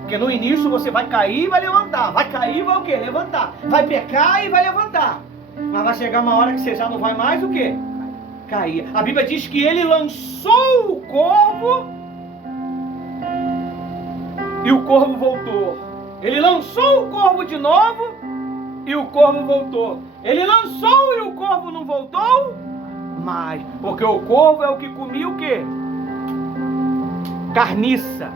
Porque no início você vai cair e vai levantar. Vai cair e vai o quê? Levantar. Vai pecar e vai levantar. Mas vai chegar uma hora que você já não vai mais o quê? Cair. A Bíblia diz que Ele lançou o corvo e o corvo voltou. Ele lançou o corvo de novo e o corvo voltou. Ele lançou e o corvo não voltou mais. Porque o corvo é o que comia o quê? Carniça.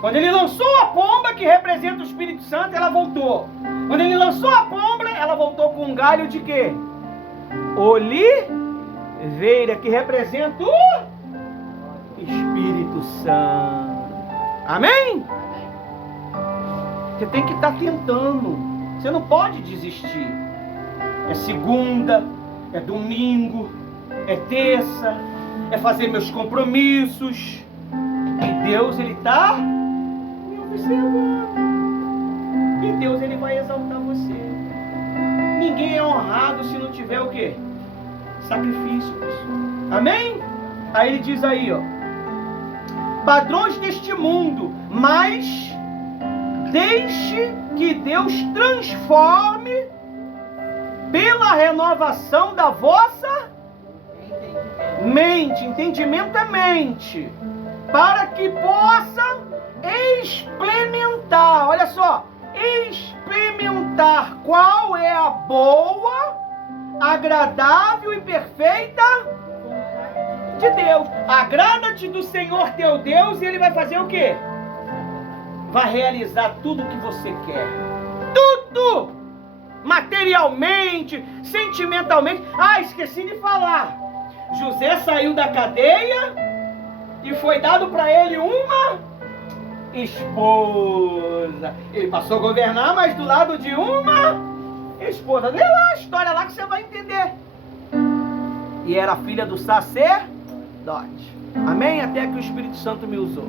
Quando ele lançou a pomba, que representa o Espírito Santo, ela voltou. Quando ele lançou a pomba, ela voltou com um galho de quê? Oliveira, que representa o Espírito Santo. Amém? Você tem que estar tentando. Você não pode desistir. É segunda, é domingo, é terça, é fazer meus compromissos. E Deus, Ele está me observando. E Deus, Ele vai exaltar você. Ninguém é honrado se não tiver o quê? Sacrifício, pessoal. Amém? Aí ele diz aí, ó. Padrões deste mundo, mas deixe que Deus transforme pela renovação da vossa mente. Entendimento é mente. Para que possa experimentar, olha só, experimentar qual é a boa, agradável e perfeita de Deus. Agrada-te do Senhor teu Deus e Ele vai fazer o quê? Vai realizar tudo o que você quer. Tudo! Materialmente, sentimentalmente. Ah, esqueci de falar. José saiu da cadeia e foi dado para ele uma esposa. Ele passou a governar, mas do lado de uma esposa. Lê lá a história lá que você vai entender. E era filha do sacerdote. Amém? Até que o Espírito Santo me usou.